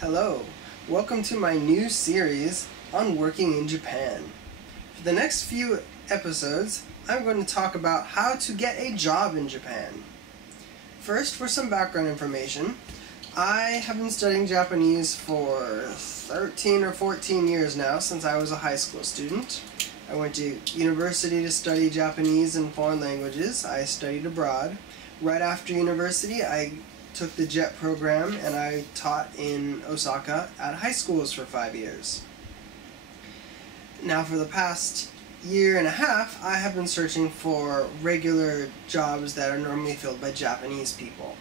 Hello, welcome to my new series on working in Japan. For the next few episodes, I'm going to talk about how to get a job in Japan. First, for some background information, I have been studying Japanese for 13 or 14 years now, since I was a high school student. I went to university to study Japanese and foreign languages. I studied abroad. Right after university, I took the JET program and I taught in Osaka at high schools for 5 years. Now for the past year and a half, I have been searching for regular jobs that are normally filled by Japanese people.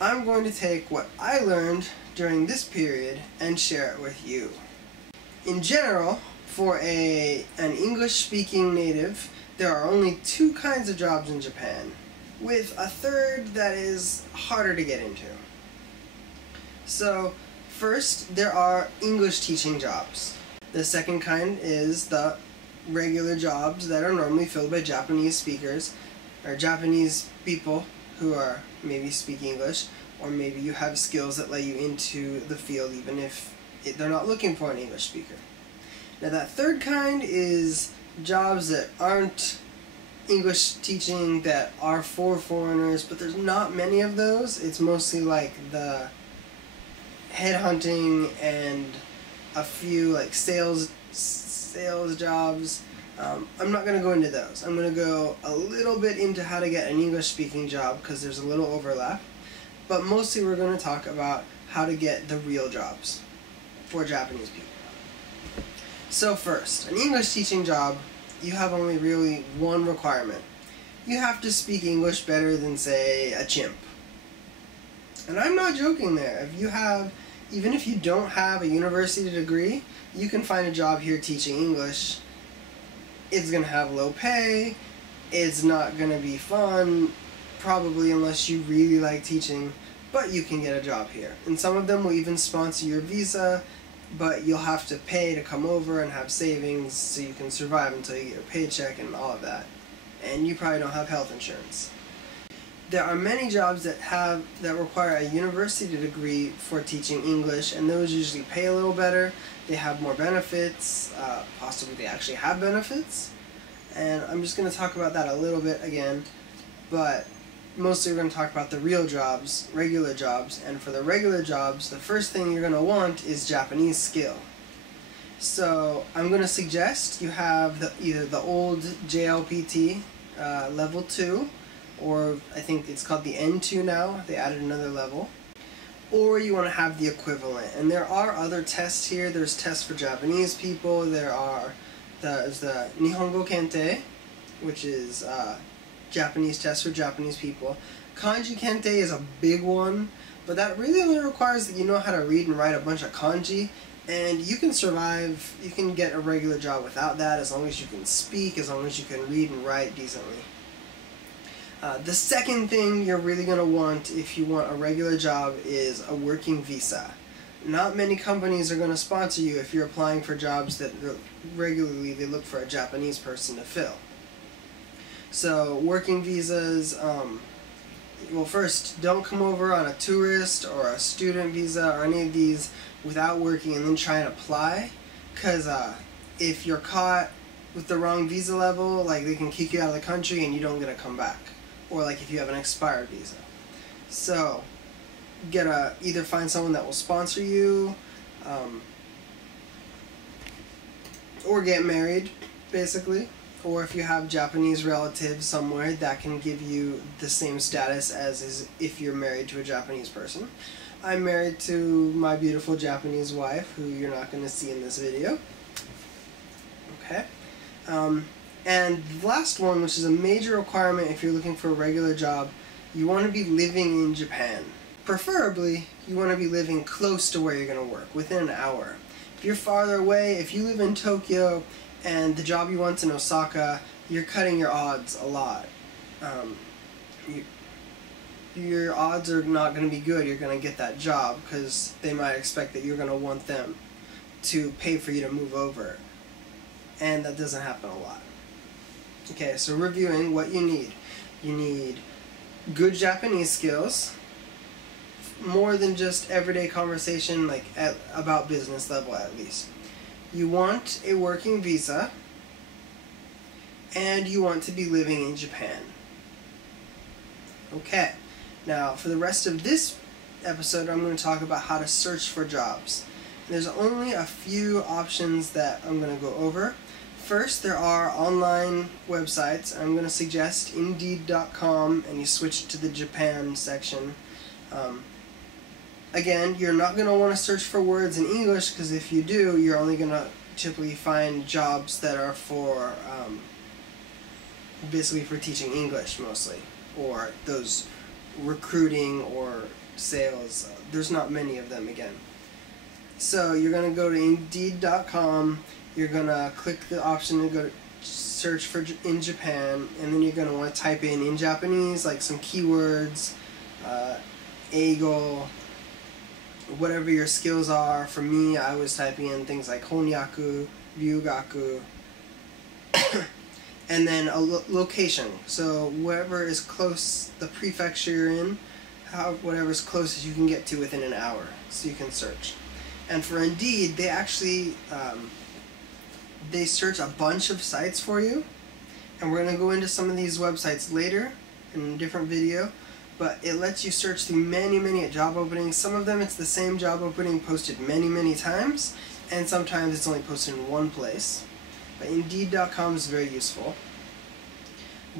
I'm going to take what I learned during this period and share it with you. In general, for an English-speaking native, there are only two kinds of jobs in Japan, with a third that is harder to get into. So, first, there are English teaching jobs. The second kind is the regular jobs that are normally filled by Japanese speakers, or Japanese people who are maybe speak English, or maybe you have skills that let you into the field even if they're not looking for an English speaker. Now that third kind is jobs that aren't English teaching, that are for foreigners, but there's not many of those. It's mostly like the headhunting and a few like sales jobs. I'm not going to go into those. I'm going to go a little bit into how to get an English speaking job because there's a little overlap, but mostly we're going to talk about how to get the real jobs for Japanese people. So first, an English teaching job, you have only really one requirement. You have to speak English better than, say, a chimp. And I'm not joking there. Even if you don't have a university degree, you can find a job here teaching English. It's going to have low pay, it's not going to be fun, probably unless you really like teaching, but you can get a job here. And some of them will even sponsor your visa, but you'll have to pay to come over and have savings so you can survive until you get your paycheck and all of that. And you probably don't have health insurance. There are many jobs that require a university degree for teaching English, and those usually pay a little better. They have more benefits, possibly they actually have benefits. And I'm just going to talk about that a little bit again, but mostly we're going to talk about the real jobs, regular jobs, and for the regular jobs, the first thing you're going to want is Japanese skill. So I'm going to suggest you have either the old JLPT level 2, or I think it's called the N2 now, they added another level, or you want to have the equivalent. And there are other tests here. There's tests for Japanese people, there's the Nihongo Kente, which is Japanese test for Japanese people. Kanji Kente is a big one, but that really only requires that you know how to read and write a bunch of kanji, and you can survive, you can get a regular job without that as long as you can speak, as long as you can read and write decently. The second thing you're really going to want if you want a regular job is a working visa. Not many companies are going to sponsor you if you're applying for jobs that regularly they look for a Japanese person to fill. So working visas, well first, don't come over on a tourist or a student visa or any of these without working and then try and apply, because if you're caught with the wrong visa level, like they can kick you out of the country and you don't get to come back, or like if you have an expired visa. So either find someone that will sponsor you, or get married, basically. Or if you have Japanese relatives somewhere that can give you the same status as if you're married to a Japanese person. I'm married to my beautiful Japanese wife, who you're not going to see in this video. Okay. And the last one, which is a major requirement if you're looking for a regular job, you want to be living in Japan. Preferably, you want to be living close to where you're going to work, within an hour. If you're farther away, if you live in Tokyo, and the job you want's in Osaka, you're cutting your odds a lot. Your odds are not going to be good. You're going to get that job because they might expect that you're going to want them to pay for you to move over. And that doesn't happen a lot. Okay, so reviewing what you need. You need good Japanese skills, more than just everyday conversation, like about business level at least. You want a working visa, and you want to be living in Japan. Okay, now for the rest of this episode, I'm going to talk about how to search for jobs. There's only a few options that I'm going to go over. First, there are online websites. I'm going to suggest Indeed.com, and you switch to the Japan section. Again, you're not going to want to search for words in English, because if you do, you're only going to typically find jobs that are for basically for teaching English mostly, or those recruiting or sales. There's not many of them again. So you're going to go to Indeed.com, you're going to click the option to go to search for in Japan, and then you're going to want to type in Japanese, like some keywords, eigo, whatever your skills are. For me, I was typing in things like honyaku, ryugaku, and then a location. So wherever is close, the prefecture you're in, whatever's closest you can get to within an hour, so you can search. And for Indeed, they actually they search a bunch of sites for you, and we're going to go into some of these websites later in a different video. But it lets you search through many job openings. Some of them it's the same job opening posted many times, and sometimes it's only posted in one place. But Indeed.com is very useful.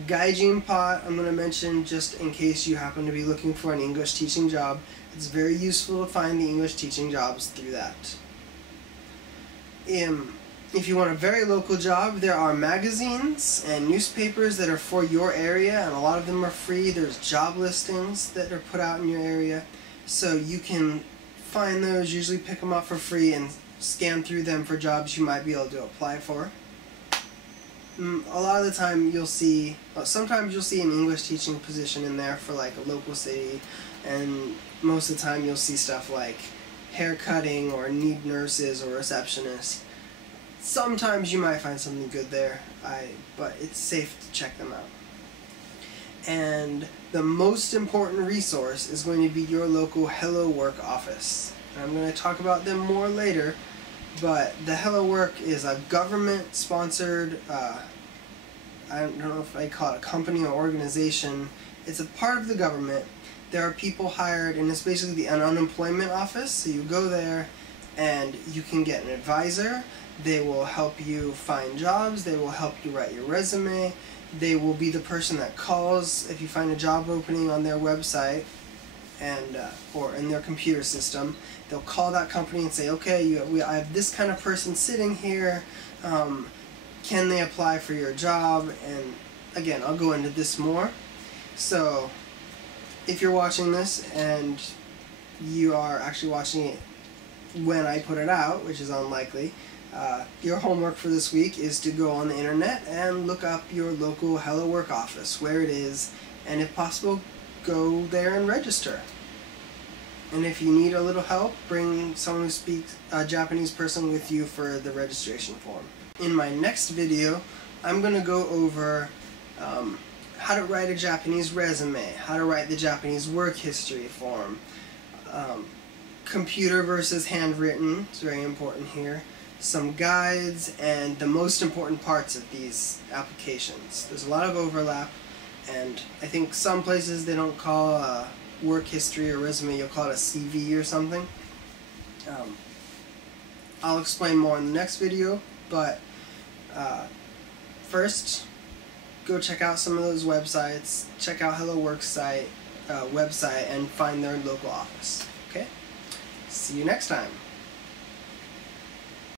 Gaijinpot, I'm going to mention just in case you happen to be looking for an English teaching job. It's very useful to find the English teaching jobs through that. If you want a very local job, there are magazines and newspapers that are for your area, and a lot of them are free. There's job listings that are put out in your area, so you can find those, usually pick them up for free, and scan through them for jobs you might be able to apply for. A lot of the time you'll see, sometimes you'll see an English teaching position in there for like a local city, and most of the time you'll see stuff like hair cutting or need nurses or receptionists. Sometimes you might find something good there, but it's safe to check them out. And the most important resource is going to be your local Hello Work office. And I'm going to talk about them more later, but the Hello Work is a government-sponsored, I don't know if I call it a company or organization. It's a part of the government. There are people hired, and it's basically an unemployment office. So you go there, and you can get an advisor. They will help you find jobs. They will help you write your resume. They will be the person that calls if you find a job opening on their website and or in their computer system. They'll call that company and say, okay, I have this kind of person sitting here. Can they apply for your job? And again, I'll go into this more. So if you're watching this and you are actually watching it when I put it out, which is unlikely, your homework for this week is to go on the internet and look up your local Hello Work office, where it is, and if possible, go there and register. And if you need a little help, bring someone who speaks a Japanese person with you for the registration form. In my next video, I'm going to go over how to write a Japanese resume, how to write the Japanese work history form, computer versus handwritten, it's very important here, some guides, and the most important parts of these applications. There's a lot of overlap, and I think some places they don't call a work history or resume, you'll call it a CV or something. I'll explain more in the next video, but first, go check out some of those websites, check out Hello Work's website, and find their local office. Okay? See you next time.